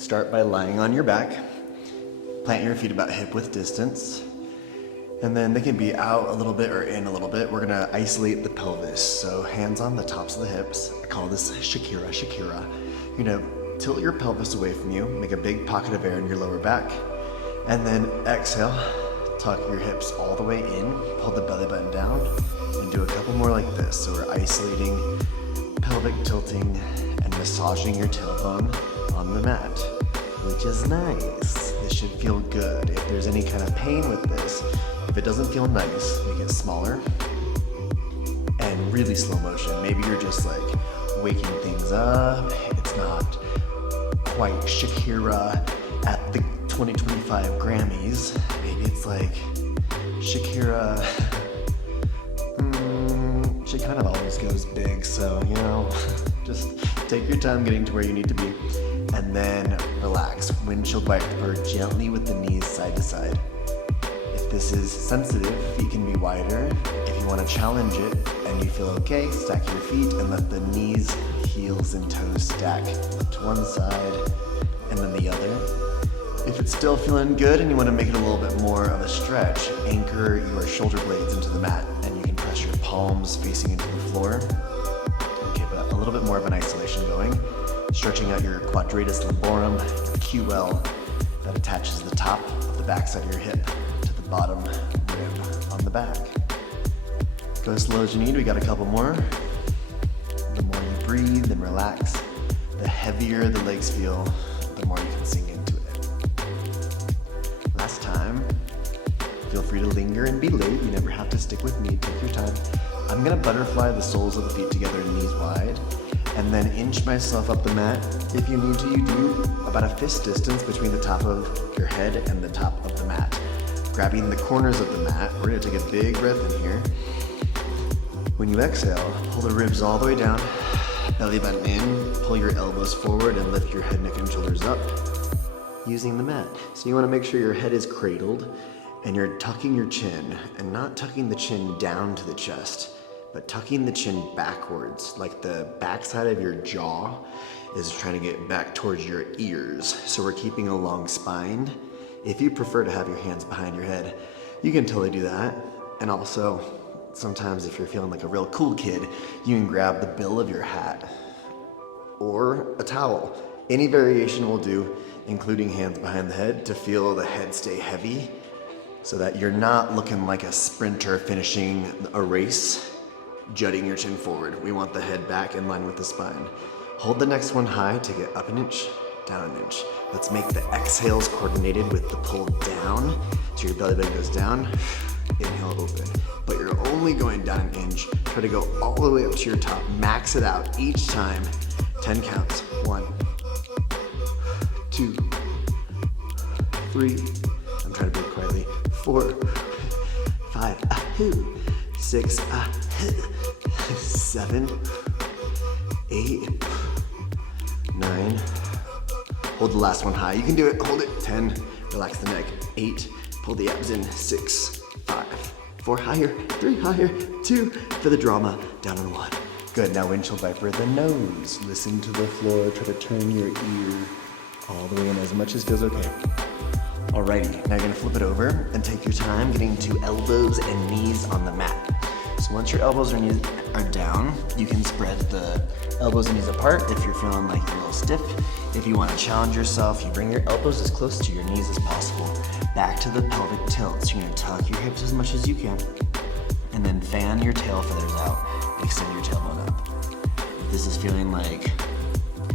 start by lying on your back. Plant your feet about hip width distance. And then they can be out a little bit or in a little bit. We're gonna isolate the pelvis. So hands on the tops of the hips. I call this Shakira. You're gonna tilt your pelvis away from you, make a big pocket of air in your lower back. And then exhale, tuck your hips all the way in, pull the belly button down, and do a couple more like this. So we're isolating, pelvic tilting, and massaging your tailbone on the mat, which is nice. This should feel good. If there's any kind of pain with this, if it doesn't feel nice, make it smaller and really slow motion. Maybe you're just like waking things up. It's not quite Shakira at the 2025 Grammys. Maybe it's like Shakira, she kind of always goes big, so you know, just take your time getting to where you need to be. And then relax. Windshield wiper gently with the knees side to side. If this is sensitive, feet can be wider. If you want to challenge it and you feel okay, stack your feet and let the knees, heels, and toes stack to one side and then the other. If it's still feeling good and you want to make it a little bit more of a stretch, anchor your shoulder blades into the mat and you can press your palms facing into the floor. Okay, but a little bit more of an isolation going. Stretching out your quadratus lumborum, your QL that attaches the top of the backside of your hip to the bottom rib on the back. Go as slow as you need. We got a couple more. The more you breathe and relax, the heavier the legs feel, the more you can sink into it. Last time. Feel free to linger and be late. You never have to stick with me. Take your time. I'm gonna butterfly the soles of the feet together, knees wide, and then inch myself up the mat. If you need to, you do about a fist distance between the top of your head and the top of the mat. Grabbing the corners of the mat, we're gonna take a big breath in here. When you exhale, pull the ribs all the way down, belly button in, pull your elbows forward and lift your head, neck, and shoulders up using the mat. So you wanna make sure your head is cradled and you're tucking your chin and not tucking the chin down to the chest, but tucking the chin backwards, like the backside of your jaw is trying to get back towards your ears. So we're keeping a long spine. If you prefer to have your hands behind your head, you can totally do that. And also, sometimes if you're feeling like a real cool kid, you can grab the bill of your hat or a towel. Any variation will do, including hands behind the head, to feel the head stay heavy so that you're not looking like a sprinter finishing a race, jutting your chin forward. We want the head back in line with the spine. Hold the next one high, take it up an inch, down an inch. Let's make the exhales coordinated with the pull down. So your belly button goes down, inhale, open. But you're only going down an inch. Try to go all the way up to your top. Max it out each time. 10 counts. 1, 2, 3. I'm trying to breathe quietly. 4, 5, 6, 7, 8, 9. Hold the last one high. You can do it. Hold it. 10. Relax the neck. 8. Pull the abs in. 6, 5, 4 higher. 3 higher. 2 for the drama. Down on 1. Good. Now windshield viper the nose. Listen to the floor. Try to turn your ear all the way in as much as feels okay. Alrighty, now you're gonna flip it over and take your time getting to elbows and knees on the mat. So once your elbows and knees are down, you can spread the elbows and knees apart if you're feeling like you're a little stiff. If you wanna challenge yourself, you bring your elbows as close to your knees as possible. Back to the pelvic tilt. So you're gonna tuck your hips as much as you can, and then fan your tail feathers out, extend your tailbone up. If this is feeling like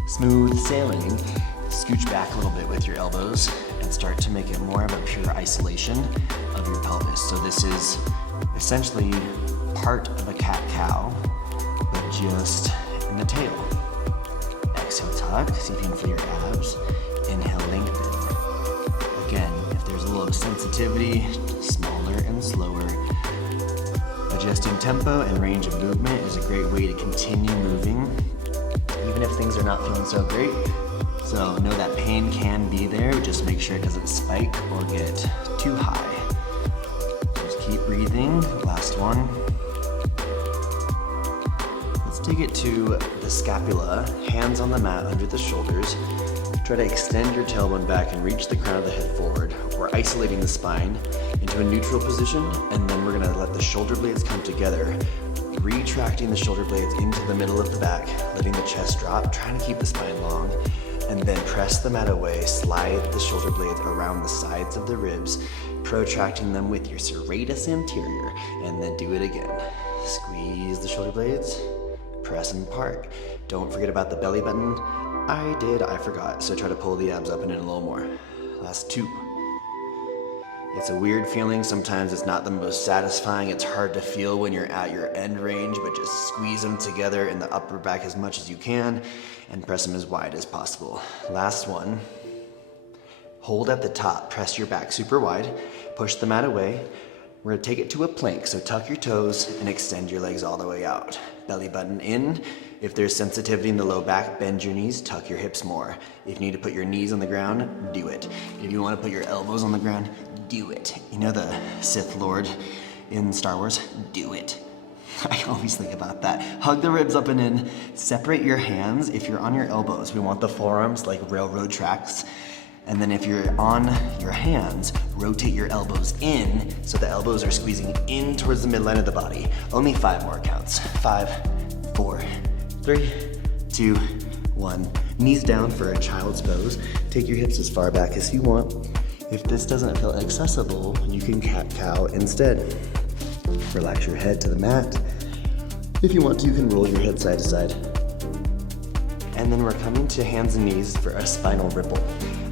smooth sailing, scooch back a little bit with your elbows and start to make it more of a pure isolation of your pelvis. So this is essentially part of a cat-cow, but just in the tail. Exhale, tuck, see if you can feel your abs. Inhale, lengthen. Again, if there's a little sensitivity, smaller and slower. Adjusting tempo and range of movement is a great way to continue moving, even if things are not feeling so great. So know that pain can be there, just make sure it doesn't spike or get too high. Just keep breathing. Last one. Let's take it to the scapula, hands on the mat under the shoulders. Try to extend your tailbone back and reach the crown of the head forward. We're isolating the spine into a neutral position, and then we're gonna let the shoulder blades come together, retracting the shoulder blades into the middle of the back, letting the chest drop, trying to keep the spine long, and then press the mat away, slide the shoulder blades around the sides of the ribs, protracting them with your serratus anterior, and then do it again. Squeeze the shoulder blades, press them apart. Don't forget about the belly button. I forgot, so try to pull the abs up and in a little more. Last 2. It's a weird feeling. Sometimes it's not the most satisfying. It's hard to feel when you're at your end range, but just squeeze them together in the upper back as much as you can and press them as wide as possible. Last one. Hold at the top, press your back super wide, push the mat away. We're gonna take it to a plank, so tuck your toes and extend your legs all the way out. Belly button in. If there's sensitivity in the low back, bend your knees, tuck your hips more. If you need to put your knees on the ground, do it. If you wanna put your elbows on the ground, do it. You know the Sith Lord in Star Wars? Do it. I always think about that. Hug the ribs up and in. Separate your hands. If you're on your elbows, we want the forearms like railroad tracks. And then if you're on your hands, rotate your elbows in so the elbows are squeezing in towards the midline of the body. Only 5 more counts. 5, 4, 3, 2, 1. Knees down for a child's pose. Take your hips as far back as you want. If this doesn't feel accessible, you can cat-cow instead. Relax your head to the mat. If you want to, you can roll your head side to side. And then we're coming to hands and knees for a spinal ripple.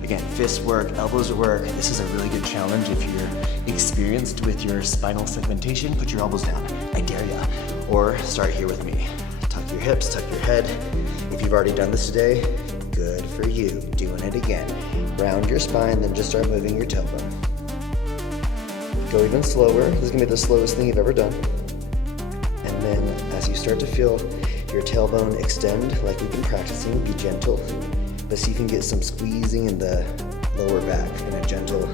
Again, fists work, elbows work. This is a really good challenge if you're experienced with your spinal segmentation. Put your elbows down, I dare ya. Or start here with me. Tuck your hips, tuck your head. If you've already done this today, good for you. Doing it again. Round your spine, then just start moving your tailbone. Go even slower. This is gonna be the slowest thing you've ever done. And then as you start to feel your tailbone extend, like we've been practicing, be gentle. But see if you can get some squeezing in the lower back in a gentle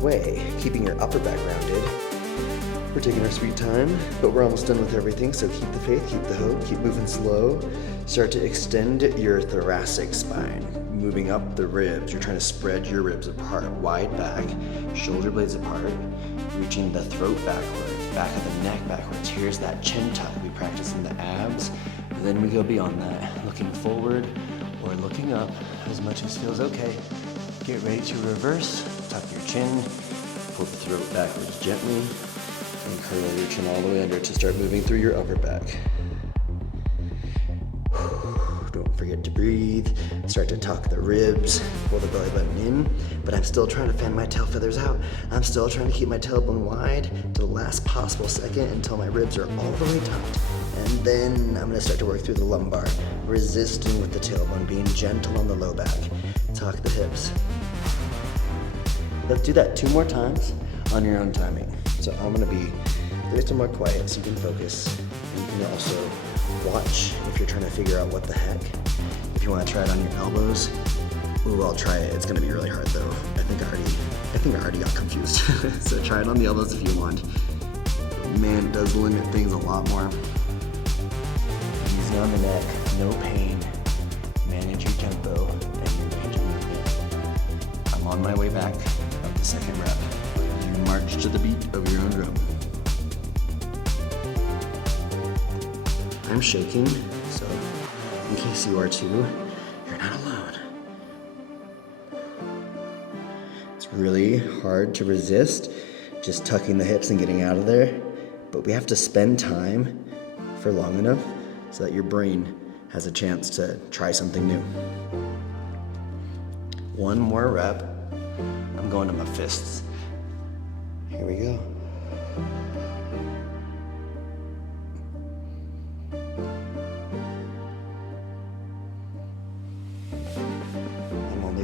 way, keeping your upper back rounded. We're taking our sweet time, but we're almost done with everything, so keep the faith, keep the hope, keep moving slow. Start to extend your thoracic spine, moving up the ribs. You're trying to spread your ribs apart, wide back, shoulder blades apart, reaching the throat backward, back of the neck backwards. Here's that chin tuck we practice in the abs. And then we go beyond that, looking forward or looking up as much as feels okay. Get ready to reverse, tuck your chin, pull the throat backwards gently, and curl your chin all the way under to start moving through your upper back. Don't forget to breathe. Start to tuck the ribs, pull the belly button in, but I'm still trying to fan my tail feathers out. I'm still trying to keep my tailbone wide to the last possible second until my ribs are all the way tucked. And then I'm gonna start to work through the lumbar, resisting with the tailbone, being gentle on the low back. Tuck the hips. Let's do that 2 more times on your own timing. So I'm gonna be a little more quiet so you can focus. And you can also watch if you're trying to figure out what the heck. If you want to try it on your elbows, ooh, I'll try it. It's going to be really hard though. I think I already got confused. So try it on the elbows if you want. Man, it does limit things a lot more. Easy on the neck, no pain. Manage your tempo and your range of movement. I'm on my way back of the second rep. You march to the beat of your own drum. I'm shaking, so in case you are too, you're not alone. It's really hard to resist just tucking the hips and getting out of there, but we have to spend time for long enough so that your brain has a chance to try something new. 1 more rep. I'm going to my fists. Here we go.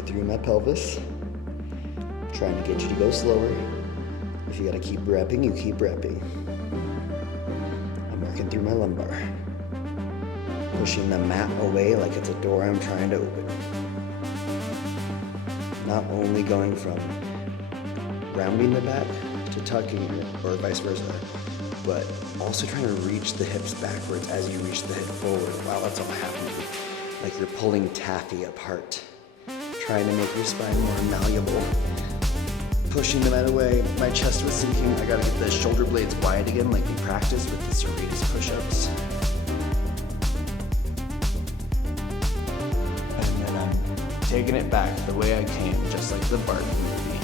Through my pelvis, trying to get you to go slower. If you gotta keep repping, you keep repping. I'm working through my lumbar, pushing the mat away like it's a door I'm trying to open. Not only going from rounding the back to tucking it, or vice versa, but also trying to reach the hips backwards as you reach the hip forward. Wow, that's all happening. Like you're pulling taffy apart. trying to make your spine more malleable. Pushing them out of the way. My chest was sinking. I gotta get the shoulder blades wide again like we practiced with the serratus push-ups. And then I'm taking it back the way I came, just like the Barbie movie.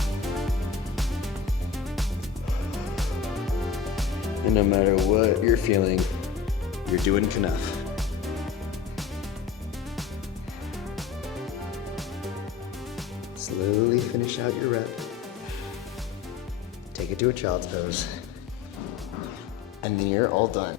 And no matter what you're feeling, you're doing enough. Slowly finish out your rep. Take it to a child's pose. And then you're all done.